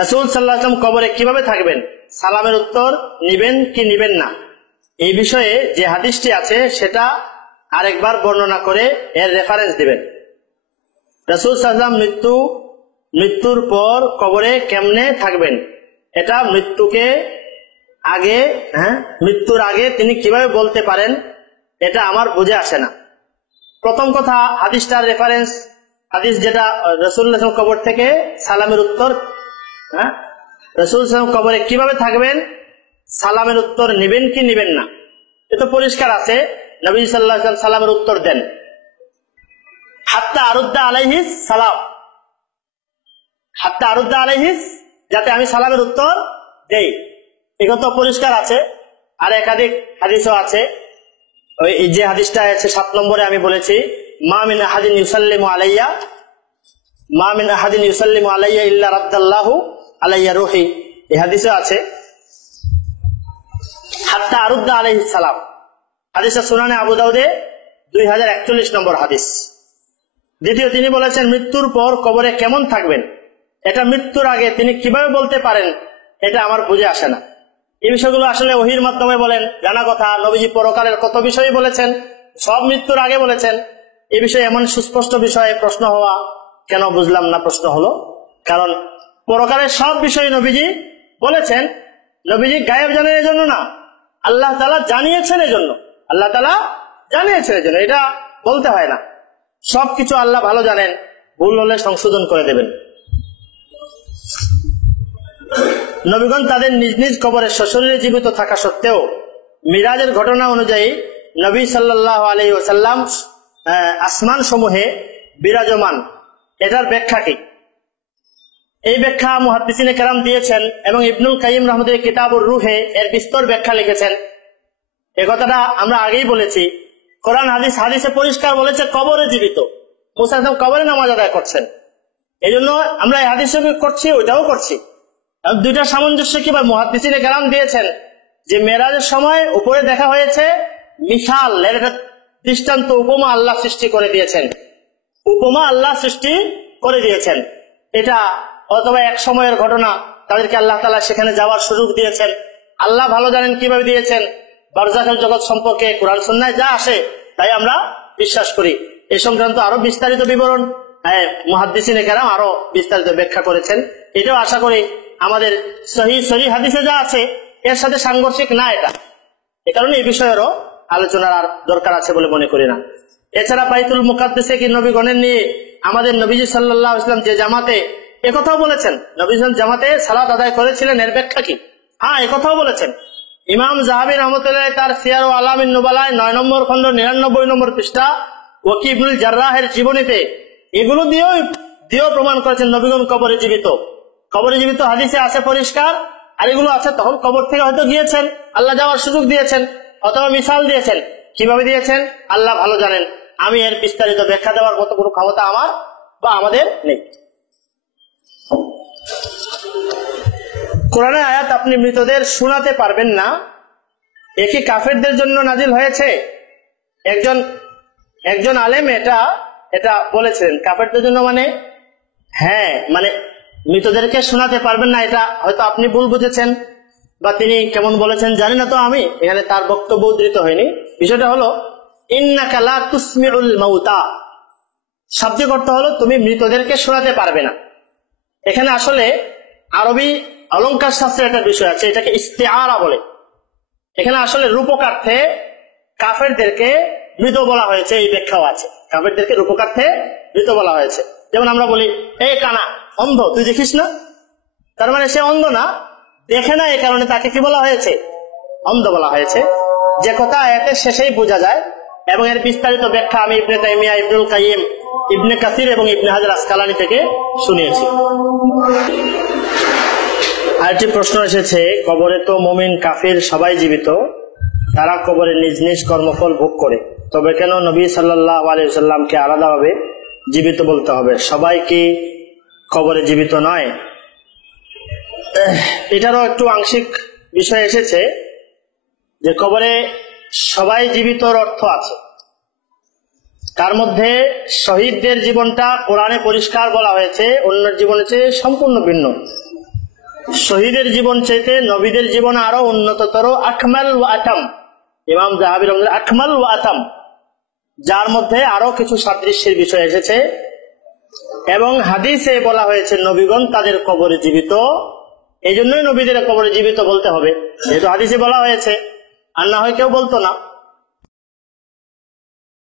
রাসূল সাল্লাল্লাহু আলাইহি ওয়াসাল্লাম কবরে কিভাবে থাকবেন, সালামের উত্তর নিবেন কি নিবেন না, এই বিষয়ে যে হাদিসটি আছে সেটা আরেকবার বর্ণনা করে এর রেফারেন্স দিবেন। রাসূল সাল্লাল্লাহু আলাইহি ওয়াসাল্লাম মৃত্যুর পর কবরে কেমনে থাকবেন, এটা মৃত্যুর আগে তিনি কিভাবে বলতে পারেন, এটা আমার বুঝে আসে না। প্রথম কথা, হাদিসটার রেফারেন্স হাদিস যেটা রাসূলুল্লাহ সাল্লাল্লাহু আলাইহি ওয়াসাল্লাম কবর থেকে সালামের উত্তর, রাসূল সাল্লাল্লাহু আলাইহি ওয়াসাল্লাম কবরে কিভাবে থাকবেন, সালামের উত্তর নিবেন কি নিবেন না, এটা পরিষ্কার আছে। নবী সাল্লাল্লাহু আলাইহি ওয়াসাল্লাম সালামের উত্তর দেন, হাত্তা আরুদ্দা আলাইহিস সালাম, হাত্তা আরুদ্দা আলাইহিস, যাতে আমি সালামের উত্তর দেই, এগুলো পরিষ্কার আছে। আর একাধিক হাদিসও আছে। ওই যে হাদিসটা আছে 7 নম্বরে আমি বলেছি, মা মিন আহাদিন ইউসাল্লিমু আলাইয়া ইল্লা রাদ্দাল্লাহু আলাইয়া রূহি, এই হাদিসে আছে হাত্তা আরুদ্দা আলাইহিস সালাম। হাদিসটা সুনানে আবু দাউদে 2041 নম্বর হাদিস। দ্বিতীয়, তিনি বলেছেন মৃত্যুর পর কবরে কেমন থাকবেন, এটা মৃত্যুর আগে তিনি কিভাবে বলতে পারেন, এটা আমার বুঝে আসে না। এই বিষয়গুলো আসলে ওহীর মাধ্যমে বলেন, জানা কথা। নবীজি পরকালের কত বিষয় বলেছেন, সব মৃত্যুর আগে বলেছেন। এই বিষয়ে এমন সুস্পষ্ট বিষয়ে প্রশ্ন হওয়া কেন বুঝলাম না। প্রশ্ন হলো কারণ পরকালের সব বিষয় নবীজি বলেছেন। নবীজি গায়েব জানেন এজন্য না, আল্লাহ তাআলা জানিয়েছেন এজন্য, এটা বলতে হয় না। সবকিছু আল্লাহ ভালো জানেন, ভুল হলে সংশোধন করে দেবেন। নবীগণ তাদের নিজ নিজ কবরে সশরীরে জীবিত থাকা সত্ত্বেও মিরাজের ঘটনা অনুযায়ী নবী সাল্লাল্লাহু আলাইহি ওয়াসাল্লাম আসমান সমূহে বিরাজমান, এটার ব্যাখ্যা কি? এই ব্যাখ্যা মুহাদ্দিসিনে কেরাম দিয়েছেন এবং ইবনুল কাইয়িম রাহমাতুল্লাহ কিতাবুর রূহে এর বিস্তর ব্যাখ্যা লিখেছেন। এই কথাটা আমরা আগেই বলেছি। কোরআন হাদিসে পরিষ্কার বলেছে কবরে জীবিত। মুসা আলাইহিস সালাম কবরে নামাজ আদায় করছেন, এই জন্য আমরা এই হাদিস করছি, ওইটাও করছি। দুইটা সামঞ্জস্য কি? মুহাদ্দিসিনে কেরাম দিয়েছেন যে মেরাজের সময় উপরে দেখা হয়েছে, মিসাল এর একটা দৃষ্টান্ত, উপমা আল্লাহ সৃষ্টি করে দিয়েছেন। এটা অথবা এক সময়ের ঘটনা, তাদেরকে আল্লাহ তাআলা সেখানে যাওয়ার সুযোগ দিয়েছেন। আল্লাহ ভালো জানেন কিভাবে দিয়েছেন। বারজাখের জগৎ সম্পর্কে কোরআন সুন্নাহয় যা আসে তাই আমরা বিশ্বাস করি। এই সংক্রান্ত আরো বিস্তারিত বিবরণ মুহাদ্দিসিনে কেরাম আরো বিস্তারিত ব্যাখ্যা করেছেন। এটাও আশা করি আমাদের সহিহ হাদিসে যা আছে এর সাথে সাংঘর্ষিক না এটা। এ কারণে এই বিষয়েরও আলোচনার আর দরকার আছে বলে মনে করি না। এছাড়া বাইতুল মুকাদ্দাসে কি নবীগণের নিয়ে আমাদের নবীজি সাল্লাল্লাহু আলাইহি ওয়াসাল্লাম যে জামাতে, একথাও বলেছেন নবী জামাতে সালাত আদায় করেছিলেন, এর ব্যাখ্যা কি? একথাও বলেছেন। ইমাম যাহাবী রাহমাতুল্লাহ তার সিয়ার ও আলামিন নুবালায় 9 নম্বর খণ্ড 99 নম্বর পৃষ্ঠা ওয়াকি ইবনুল জাররাহের জীবনীতে এগুলো দিয়েও প্রমাণ করেছেন নবীগণ কবরে জীবিত। হাদিসে আছে পরিষ্কার। আর এগুলো আছে তখন কবর থেকে হয়তো গিয়েছেন, আল্লাহ যাওয়ার সুযোগ দিয়েছেন অথবা মিসাল দিয়েছেন। কিভাবে দিয়েছেন আল্লাহ ভালো জানেন, আমি এর বিস্তারিত ব্যাখ্যা দেওয়ার মতো কোনো ক্ষমতা আমার বা আমাদের নেই। কোরআনের আয়াত আপনি মৃতদের শোনাতে পারবেন না, একই কাফেরদের জন্য নাজিল হয়েছে। একজন আলেম এটা বলেছেন কাফেরদের জন্য, মানে মৃতদেরকে শোনাতে পারবেন না, এটা হয়তো আপনি ভুল বুঝেছেন বা তিনি কেমন বলেছেন জানি না। তো আমি এখানে তার বক্তব্য উদ্ধৃত হয়নি। বিষয়টা হলো ইন্নাকা লা তুসমিউল মাউতা, শাব্দিক অর্থ হলো তুমি মৃতদেরকে শোনাতে পারবে না। এখানে আসলে আরবি অলংকার শাস্ত্রের একটা বিষয় আছে, এটাকে ইস্তিআরা বলে। এখানে আসলে রূপকার্থে কাফেরদেরকে মৃত বলা হয়েছে, এই ব্যাখ্যাও আছে। কাফেরদেরকে রূপকার্থে মৃত বলা হয়েছে। যেমন আমরা বলি কানা, অন্ধ, তুই দেখিস না, তার মানে সে অন্ধ না, দেখে না, এই কারণে তাকে কি বলা হয়েছে? অন্ধ বলা হয়েছে। যে কথা আয়াতের শেষেই বোঝা যায় এবং এর বিস্তারিত ব্যাখ্যা আমি ইবনে তাইমিয়া, ইবনুল কাইয়িম, ইবনে কাসির এবং ইবনে হাজার আসকালানি থেকে শুনিয়েছি। আরেকটি প্রশ্ন এসেছে, কবরে তো মুমিন কাফির সবাই জীবিত, তারা কবরে নিজ নিজ কর্মফল ভোগ করে, তবে কেন নবী সাল্লাল্লাহু আলাইহি ওয়াসাল্লামকে আলাদাভাবে জীবিত বলতে হবে? সবাই কি কবরে জীবিত নয়? এটারও একটু আংশিক বিষয় এসেছে যে কবরে সবাই জীবিতর অর্থ আছে। তার মধ্যে শহীদদের জীবনটা কোরআনে পরিষ্কার বলা হয়েছে অন্যের জীবনের চেয়ে সম্পূর্ণ ভিন্ন। শহীদের জীবন চাইতে নবীদের জীবন আরো উন্নততর, আকমাল ওয়া আতাম। ইমাম যাহাবী রহমাতুল্লাহ আকমাল ওয়া আতাম, যার মধ্যে আরো কিছু সাদৃশ্যের বিষয় এসেছে। এবং হাদিসে বলা হয়েছে নবীগণ তাদের কবরে জীবিত, এই জন্যই নবীদের কবরে জীবিত বলতে হবে, যেহেতু হাদিসে বলা হয়েছে, আর না হয় কেউ বলতো না।